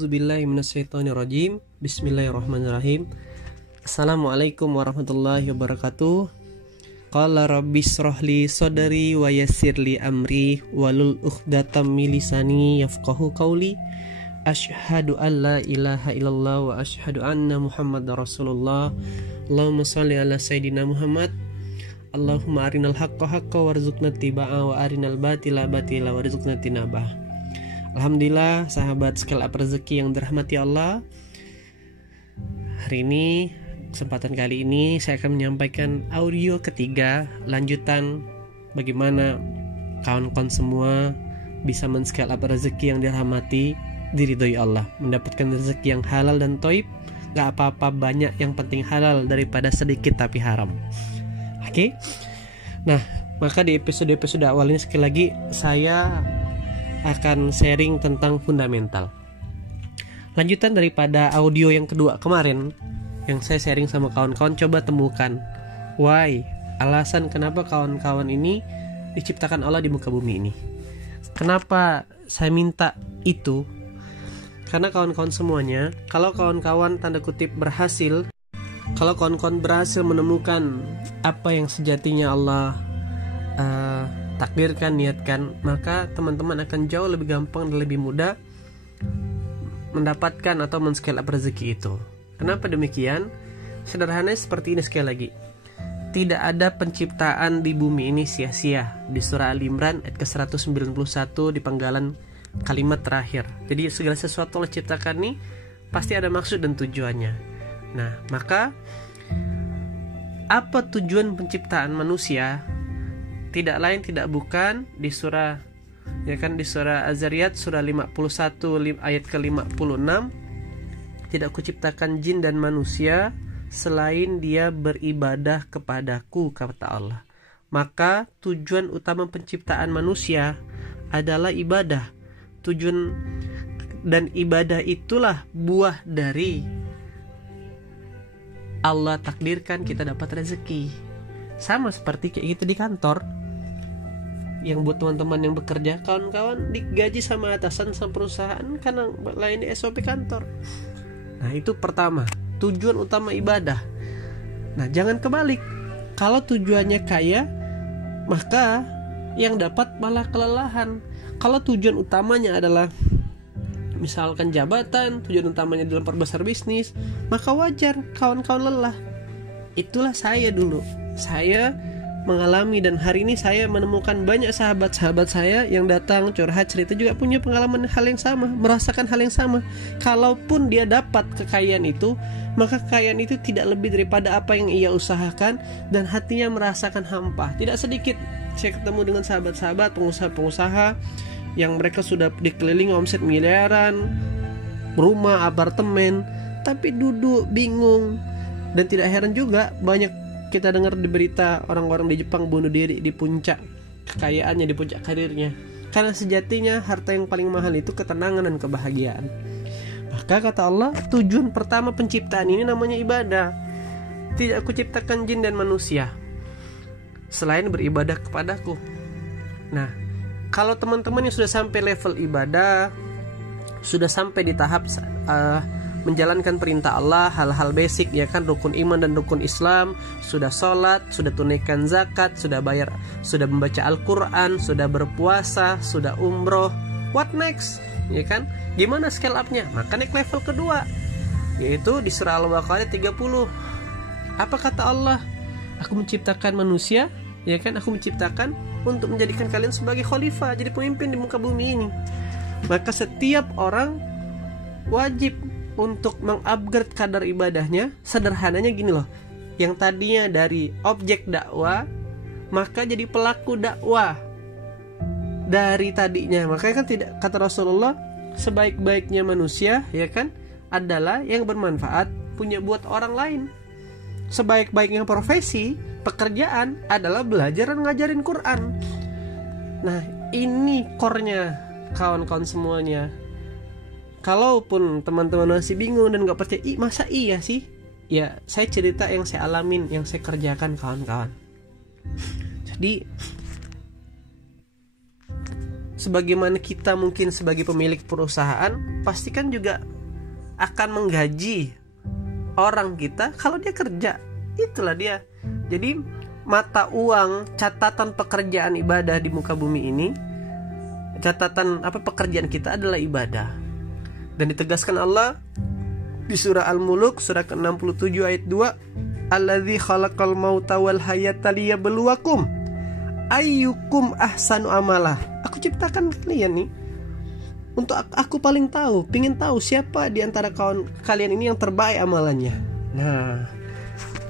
Auzubillahi Bismillahirrahmanirrahim. Assalamualaikum warahmatullahi wabarakatuh. Qala rabbis rohli sodari wa yassirli amri walul ukhdatam min lisani yafqahu qawli. Asyhadu an la ilaha illallah wa asyhadu anna Muhammadar Rasulullah. Allahumma shalli ala Sayyidina Muhammad. Allahumma arinal haqqa haqqa warzuqna tibaa wa arinal batila batila warzuqna tinabah. Alhamdulillah sahabat Scale Up Rezeki yang dirahmati Allah. Hari ini, kesempatan kali ini saya akan menyampaikan audio ketiga lanjutan bagaimana kawan-kawan semua bisa men-scale up rezeki yang dirahmati, diridhoi Allah, mendapatkan rezeki yang halal dan thayyib. Gak apa-apa banyak, yang penting halal daripada sedikit tapi haram. Oke? Nah, maka di episode awal ini sekali lagi saya akan sharing tentang fundamental. Lanjutan daripada audio yang kedua kemarin yang saya sharing sama kawan-kawan, coba temukan why, alasan kenapa kawan-kawan ini diciptakan Allah di muka bumi ini. Kenapa saya minta itu? Karena kawan-kawan semuanya, kalau kawan-kawan tanda kutip berhasil, kalau kawan-kawan berhasil menemukan apa yang sejatinya Allah takdirkan, niatkan, maka teman-teman akan jauh lebih gampang dan lebih mudah mendapatkan atau men-scale up rezeki itu. Kenapa demikian? Sederhananya seperti ini sekali lagi. Tidak ada penciptaan di bumi ini sia-sia. Di surah Al-Imran ayat ke-191 di penggalan kalimat terakhir. Jadi segala sesuatu Allah ciptakan nih pasti ada maksud dan tujuannya. Nah, maka apa tujuan penciptaan manusia? Tidak lain tidak bukan di surah di surah Az-Zariyat surah 51 ayat ke-56, tidak kuciptakan jin dan manusia selain dia beribadah kepadaku, kata Allah. Maka tujuan utama penciptaan manusia adalah ibadah. Tujuan dan ibadah itulah buah dari Allah takdirkan kita dapat rezeki. Sama seperti kayak gitu di kantor. Yang buat teman-teman yang bekerja, kawan-kawan digaji sama atasan sama perusahaan karena lain di SOP kantor. Nah, itu pertama, tujuan utama ibadah. Nah, jangan kebalik. Kalau tujuannya kaya, maka yang dapat malah kelelahan. Kalau tujuan utamanya adalah misalkan jabatan, tujuan utamanya dalam perbesar bisnis, maka wajar kawan-kawan lelah. Itulah saya dulu. Saya mengalami, dan hari ini saya menemukan banyak sahabat-sahabat saya yang datang curhat cerita juga punya pengalaman hal yang sama, merasakan hal yang sama. Kalaupun dia dapat kekayaan itu, maka kekayaan itu tidak lebih daripada apa yang ia usahakan, dan hatinya merasakan hampa. Tidak sedikit saya ketemu dengan sahabat-sahabat pengusaha-pengusaha yang mereka sudah dikelilingi omset miliaran, rumah, apartemen, tapi duduk bingung. Dan tidak heran juga banyak kita dengar di berita orang-orang di Jepang bunuh diri di puncak kekayaannya, di puncak karirnya. Karena sejatinya harta yang paling mahal itu ketenangan dan kebahagiaan. Maka kata Allah, tujuan pertama penciptaan ini namanya ibadah. Tidak aku ciptakan jin dan manusia selain beribadah kepadaku. Nah, kalau teman-teman yang sudah sampai level ibadah, sudah sampai di tahap menjalankan perintah Allah, hal-hal basic ya kan, rukun iman dan rukun Islam, sudah sholat, sudah tunaikan zakat, sudah bayar, sudah membaca Al-Quran, sudah berpuasa, sudah umroh, what next? Ya kan? Gimana scale up-nya? Maka naik level kedua, yaitu di surah Al-Baqarah 30. Apa kata Allah? Aku menciptakan manusia, ya kan? Aku menciptakan untuk menjadikan kalian sebagai khalifah, jadi pemimpin di muka bumi ini. Maka setiap orang wajib untuk mengupgrade kadar ibadahnya. Sederhananya gini loh, yang tadinya dari objek dakwah maka jadi pelaku dakwah dari tadinya. Makanya kan tidak, kata Rasulullah, sebaik-baiknya manusia ya kan adalah yang bermanfaat punya buat orang lain. Sebaik-baiknya profesi, pekerjaan adalah belajar dan ngajarin Quran. Nah, ini core-nya kawan-kawan semuanya. Kalaupun teman-teman masih bingung dan gak percaya, masa iya sih? Ya, saya cerita yang saya alamin, yang saya kerjakan kawan-kawan. Jadi sebagaimana kita mungkin sebagai pemilik perusahaan, pastikan juga akan menggaji orang kita kalau dia kerja. Itulah dia. Jadi mata uang catatan pekerjaan ibadah di muka bumi ini, catatan pekerjaan kita adalah ibadah. Dan ditegaskan Allah di surah Al-Mulk surah ke-67 ayat 2, Alladzi khalaqal mauta wal hayata liyabluwakum ayyukum ahsanu amalah. Aku ciptakan kalian nih untuk aku paling tahu, pingin tahu siapa di antara kalian ini yang terbaik amalannya. Nah,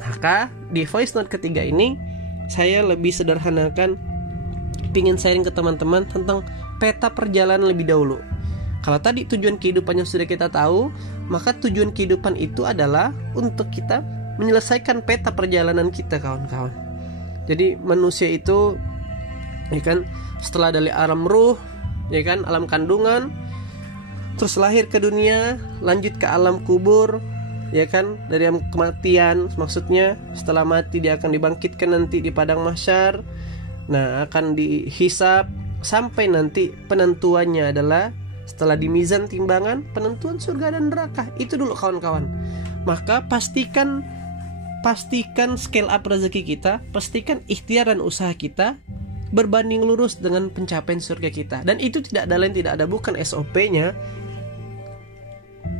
maka di voice note ketiga ini saya lebih sederhanakan, pingin sharing ke teman-teman tentang peta perjalanan lebih dahulu. Kalau tadi tujuan kehidupannya sudah kita tahu, maka tujuan kehidupan itu adalah untuk kita menyelesaikan peta perjalanan kita, kawan-kawan. Jadi manusia itu, ya kan, setelah dari alam ruh, ya kan, alam kandungan, terus lahir ke dunia, lanjut ke alam kubur, ya kan, dari alam kematian, maksudnya setelah mati dia akan dibangkitkan nanti di padang mahsyar. Nah, akan dihisab sampai nanti penentuannya adalah setelah di mizan timbangan, penentuan surga dan neraka. Itu dulu, kawan-kawan. Maka pastikan scale up rezeki kita, pastikan ikhtiar dan usaha kita berbanding lurus dengan pencapaian surga kita. Dan itu tidak ada lain, tidak ada bukan SOP-nya.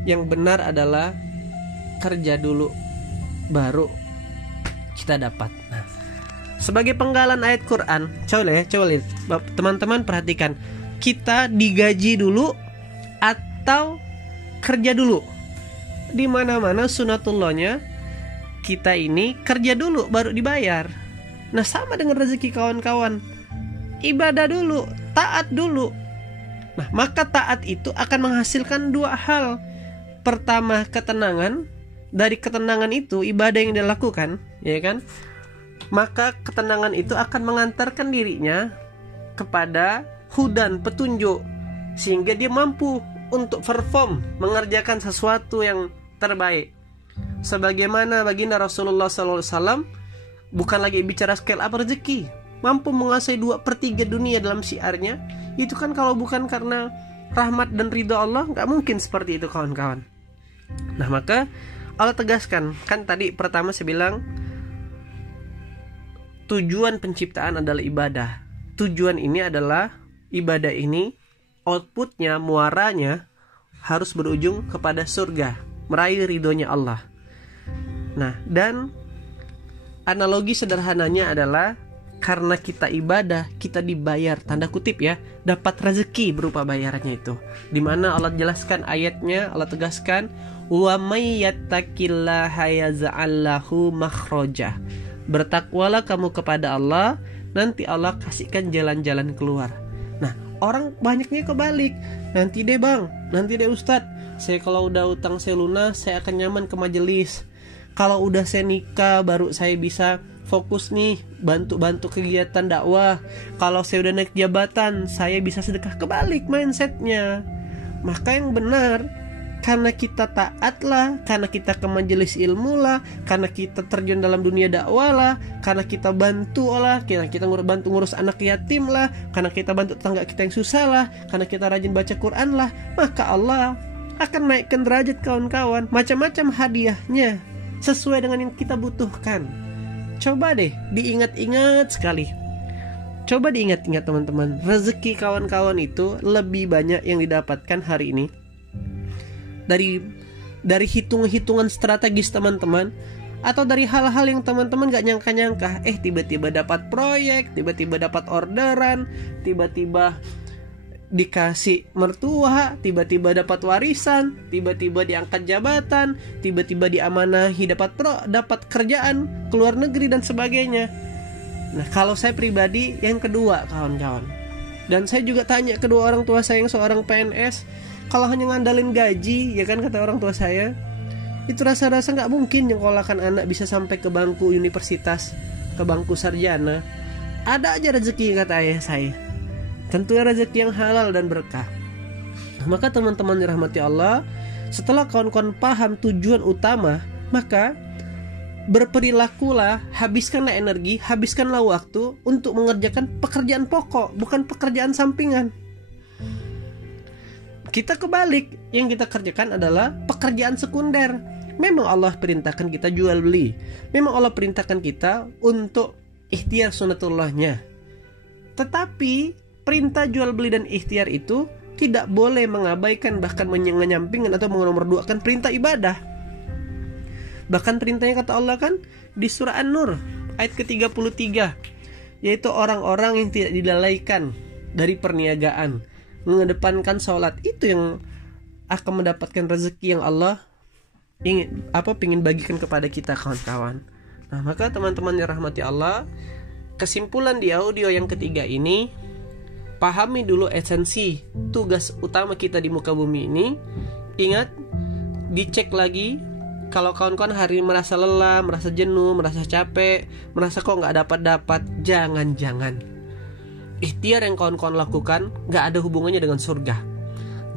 Yang benar adalah kerja dulu baru kita dapat. Nah, sebagai penggalan ayat Quran, coba lihat teman-teman, perhatikan, kita digaji dulu atau kerja dulu? Di mana-mana sunatullahnya kita ini kerja dulu baru dibayar. Nah, sama dengan rezeki, kawan-kawan. Ibadah dulu, taat dulu. Nah, maka taat itu akan menghasilkan dua hal. Pertama, ketenangan. Dari ketenangan itu, ibadah yang dilakukan, ya kan? Maka ketenangan itu akan mengantarkan dirinya kepada hudan, petunjuk, sehingga dia mampu untuk perform, mengerjakan sesuatu yang terbaik. Sebagaimana baginda Rasulullah SAW bukan lagi bicara scale up rezeki, mampu menguasai 2/3 dunia dalam syiarnya. Itu kan kalau bukan karena rahmat dan ridha Allah, nggak mungkin seperti itu, kawan-kawan. Nah, maka Allah tegaskan, kan tadi pertama saya bilang tujuan penciptaan adalah ibadah. Tujuan ini adalah ibadah ini, outputnya, muaranya harus berujung kepada surga, meraih ridhonya Allah. Nah, dan analogi sederhananya adalah karena kita ibadah, kita dibayar, tanda kutip ya, dapat rezeki berupa bayarannya itu. Dimana Allah jelaskan ayatnya, Allah tegaskan, wa may yattaqillaha yaj'al lahu makhraja. Bertakwalah kamu kepada Allah, nanti Allah kasihkan jalan-jalan keluar. Nah, orang banyaknya kebalik. Nanti deh bang, nanti deh ustadz, saya kalau udah utang saya lunas, saya akan nyaman ke majelis. Kalau udah saya nikah, baru saya bisa fokus nih, bantu kegiatan dakwah. Kalau saya udah naik jabatan, saya bisa sedekah. Kebalik mindsetnya. Maka yang benar, karena kita taat lah, karena kita ke majelis ilmu lah, karena kita terjun dalam dunia dakwah lah, karena kita bantu lah, karena kita bantu ngurus anak yatim lah, karena kita bantu tetangga kita yang susah lah, karena kita rajin baca Quran lah, maka Allah akan naikkan derajat, kawan-kawan. Macam-macam hadiahnya sesuai dengan yang kita butuhkan. Coba deh diingat-ingat sekali. Coba diingat-ingat teman-teman, rezeki kawan-kawan itu lebih banyak yang didapatkan hari ini dari hitung-hitungan strategis teman-teman, atau dari hal-hal yang teman-teman gak nyangka-nyangka. Tiba-tiba dapat proyek, tiba-tiba dapat orderan, tiba-tiba dikasih mertua, tiba-tiba dapat warisan, tiba-tiba diangkat jabatan, tiba-tiba diamanahi dapat kerjaan ke luar negeri dan sebagainya. Nah, kalau saya pribadi yang kedua, kawan-kawan, dan saya juga tanya kedua orang tua saya yang seorang PNS, kalau hanya ngandalin gaji, ya kan kata orang tua saya, itu rasa-rasa gak mungkin nyekolahkan anak bisa sampai ke bangku universitas, ke bangku sarjana. Ada aja rezeki, kata ayah saya, tentunya rezeki yang halal dan berkah. Maka teman-teman dirahmati Allah, setelah kawan-kawan paham tujuan utama, maka berperilakulah, habiskanlah energi, habiskanlah waktu untuk mengerjakan pekerjaan pokok, bukan pekerjaan sampingan. Kita kebalik, yang kita kerjakan adalah pekerjaan sekunder. Memang Allah perintahkan kita jual beli, memang Allah perintahkan kita untuk ikhtiar sunatullahnya. Tetapi perintah jual beli dan ikhtiar itu tidak boleh mengabaikan, bahkan menyampingkan atau menomorduakan perintah ibadah. Bahkan perintahnya kata Allah kan di surah An-Nur ayat ke-33, yaitu orang-orang yang tidak dilalaikan dari perniagaan, mengedepankan sholat, itu yang akan mendapatkan rezeki yang Allah ingin bagikan kepada kita, kawan-kawan. Nah, maka teman-teman yang rahmati Allah, kesimpulan di audio yang ketiga ini, pahami dulu esensi tugas utama kita di muka bumi ini. Ingat, dicek lagi. Kalau kawan-kawan hari ini merasa lelah, merasa jenuh, merasa capek, merasa kok gak dapat-dapat, jangan-jangan ikhtiar yang kawan-kawan lakukan gak ada hubungannya dengan surga.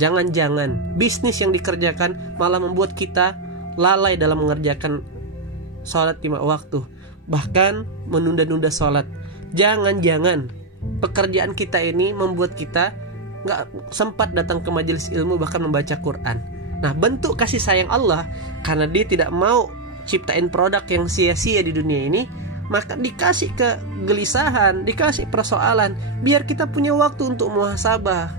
Jangan-jangan bisnis yang dikerjakan malah membuat kita lalai dalam mengerjakan sholat 5 waktu, bahkan menunda-nunda sholat. Jangan-jangan pekerjaan kita ini membuat kita gak sempat datang ke majelis ilmu, bahkan membaca Quran. Nah, bentuk kasih sayang Allah karena dia tidak mau ciptain produk yang sia-sia di dunia ini, maka dikasih kegelisahan, dikasih persoalan, biar kita punya waktu untuk muhasabah.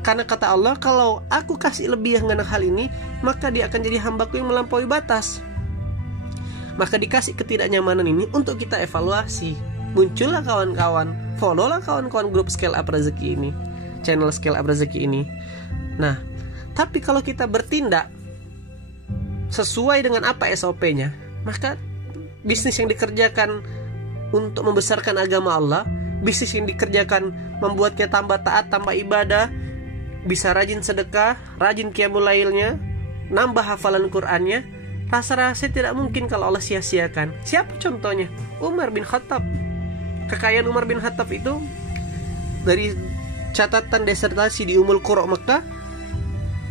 Karena kata Allah, kalau aku kasih lebih dengan hal ini, maka dia akan jadi hambaku yang melampaui batas. Maka dikasih ketidaknyamanan ini untuk kita evaluasi. Muncullah kawan-kawan, followlah kawan-kawan grup Scale Up Rezeki ini, channel Scale Up Rezeki ini. Nah, tapi kalau kita bertindak sesuai dengan apa SOP-nya, maka bisnis yang dikerjakan untuk membesarkan agama Allah, bisnis yang dikerjakan membuatnya tambah taat, tambah ibadah, bisa rajin sedekah, rajin qiyamul lailnya, nambah hafalan Qur'annya, rasa-rasa tidak mungkin kalau Allah sia-siakan. Siapa contohnya? Umar bin Khattab. Kekayaan Umar bin Khattab itu dari catatan disertasi di Ummul Qura Mekah,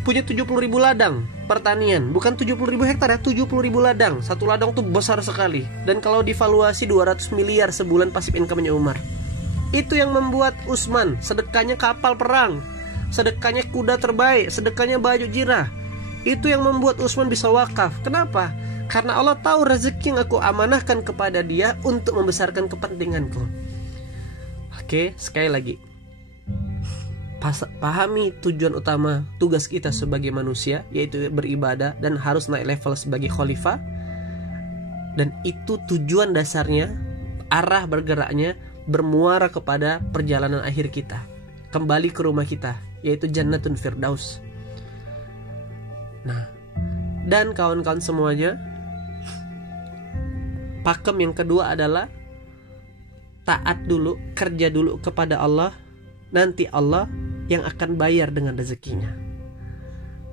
punya 70.000 ladang pertanian. Bukan 70.000 hektar ya, 70.000 ladang. Satu ladang tuh besar sekali. Dan kalau divaluasi 200 miliar sebulan pasif income-nya Umar. Itu yang membuat Utsman sedekahnya kapal perang, sedekahnya kuda terbaik, sedekahnya baju jirah. Itu yang membuat Utsman bisa wakaf. Kenapa? Karena Allah tahu rezeki yang aku amanahkan kepada dia untuk membesarkan kepentinganku. Oke, sekali lagi, pahami tujuan utama tugas kita sebagai manusia, yaitu beribadah dan harus naik level sebagai khalifah. Dan itu tujuan dasarnya, arah bergeraknya bermuara kepada perjalanan akhir kita, kembali ke rumah kita, yaitu Jannatun Firdaus. Nah, dan kawan-kawan semuanya, pakem yang kedua adalah taat dulu, kerja dulu kepada Allah, nanti Allah yang akan bayar dengan rezekinya.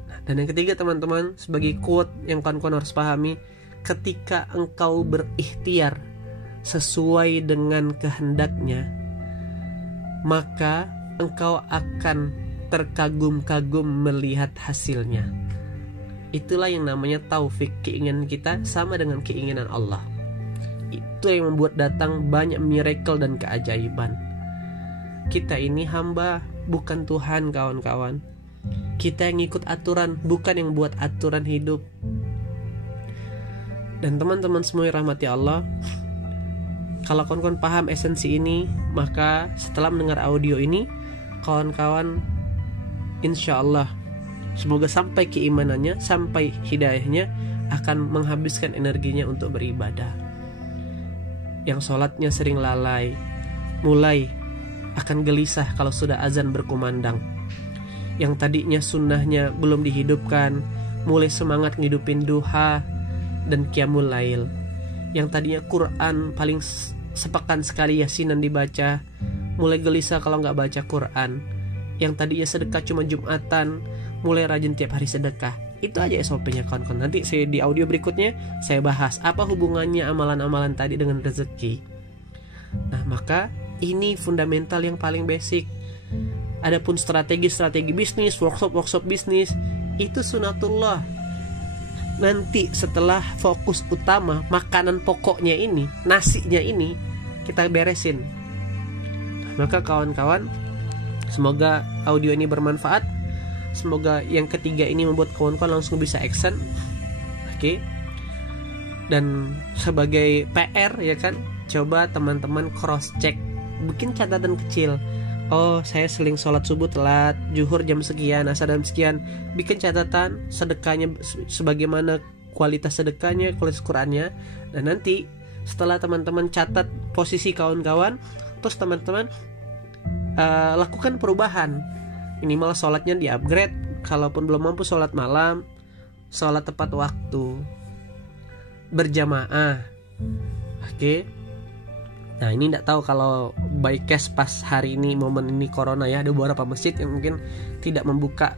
Nah, dan yang ketiga teman-teman, sebagai quote yang kawan-kawan harus pahami, ketika engkau berikhtiar sesuai dengan kehendaknya, maka engkau akan terkagum-kagum melihat hasilnya. Itulah yang namanya taufik. Keinginan kita sama dengan keinginan Allah. Itu yang membuat datang banyak miracle dan keajaiban. Kita ini hamba, bukan Tuhan, kawan-kawan. Kita yang ikut aturan, bukan yang buat aturan hidup. Dan teman-teman semua yang rahmati Allah, kalau kawan-kawan paham esensi ini, maka setelah mendengar audio ini, kawan-kawan insya Allah semoga sampai keimanannya, sampai hidayahnya, akan menghabiskan energinya untuk beribadah. Yang sholatnya sering lalai, mulai akan gelisah kalau sudah azan berkumandang. Yang tadinya sunnahnya belum dihidupkan, mulai semangat ngidupin duha dan qiyamul lail. Yang tadinya Quran paling sepekan sekali yasinan dibaca, mulai gelisah kalau nggak baca Quran. Yang tadinya sedekah cuma Jumatan, mulai rajin tiap hari sedekah. Itu aja SOP-nya kawan-kawan. Nanti saya di audio berikutnya saya bahas apa hubungannya amalan-amalan tadi dengan rezeki. Nah, maka ini fundamental yang paling basic. Adapun strategi-strategi bisnis, workshop bisnis, itu sunatullah. Nanti setelah fokus utama makanan pokoknya ini, nasinya ini kita beresin. Nah, maka kawan-kawan, semoga audio ini bermanfaat. Semoga yang ketiga ini membuat kawan-kawan langsung bisa action. Oke. Dan sebagai PR ya kan, coba teman-teman cross check, bikin catatan kecil. Oh, saya seling sholat subuh telat, zuhur jam sekian, asar jam sekian. Bikin catatan sedekahnya, sebagaimana kualitas sedekahnya, kualitas Qur'annya. Dan nanti setelah teman-teman catat posisi kawan-kawan, terus teman-teman lakukan perubahan. Minimal sholatnya di upgrade. Kalaupun belum mampu sholat malam, sholat tepat waktu, berjamaah. Oke. Nah, ini tidak tahu kalau by case pas hari ini, momen ini corona ya, ada beberapa masjid yang mungkin tidak membuka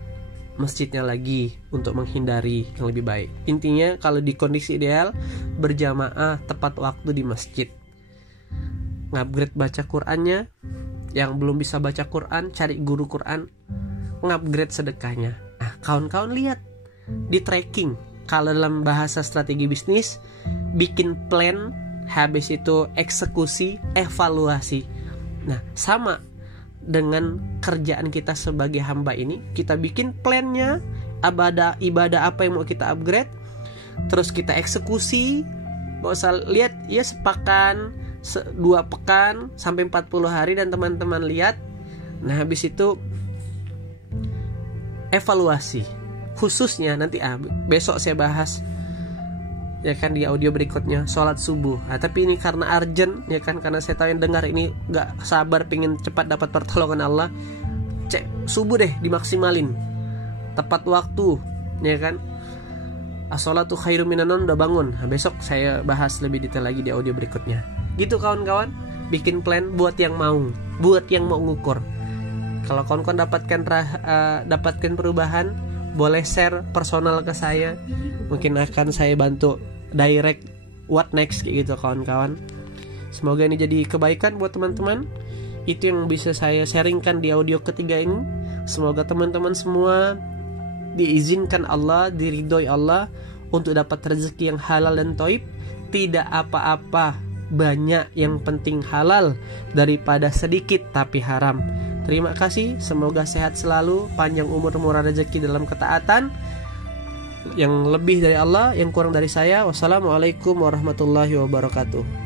masjidnya lagi untuk menghindari yang lebih baik. Intinya kalau di kondisi ideal, berjamaah tepat waktu di masjid. Ngupgrade baca Qur'annya. Yang belum bisa baca Qur'an, cari guru Qur'an. Ngupgrade sedekahnya. Nah, kawan-kawan lihat di tracking. Kalau dalam bahasa strategi bisnis, bikin plan, habis itu eksekusi, evaluasi. Nah, sama dengan kerjaan kita sebagai hamba ini, kita bikin plannya, ibadah apa yang mau kita upgrade, terus kita eksekusi. Gak usah lihat ya sepekan, 2 pekan sampai 40 hari, dan teman-teman lihat. Nah, habis itu evaluasi. Khususnya nanti besok saya bahas ya kan di audio berikutnya, sholat subuh. Nah, tapi ini karena urgent ya kan, karena saya tahu yang dengar ini gak sabar pengen cepat dapat pertolongan Allah. Cek subuh deh, dimaksimalin tepat waktu ya kan. As-sholatu khairum minan naum, udah bangun. Nah, besok saya bahas lebih detail lagi di audio berikutnya. Gitu kawan-kawan, bikin plan buat yang mau ngukur. Kalau kawan-kawan dapatkan perubahan, boleh share personal ke saya, mungkin akan saya bantu direct what next kayak gitu kawan-kawan. Semoga ini jadi kebaikan buat teman-teman. Itu yang bisa saya sharingkan di audio ketiga ini. Semoga teman-teman semua diizinkan Allah, diridhoi Allah untuk dapat rezeki yang halal dan thayyib. Tidak apa-apa banyak, yang penting halal daripada sedikit tapi haram. Terima kasih, semoga sehat selalu, panjang umur, murah rezeki dalam ketaatan. Yang lebih dari Allah, yang kurang dari saya. Wassalamualaikum warahmatullahi wabarakatuh.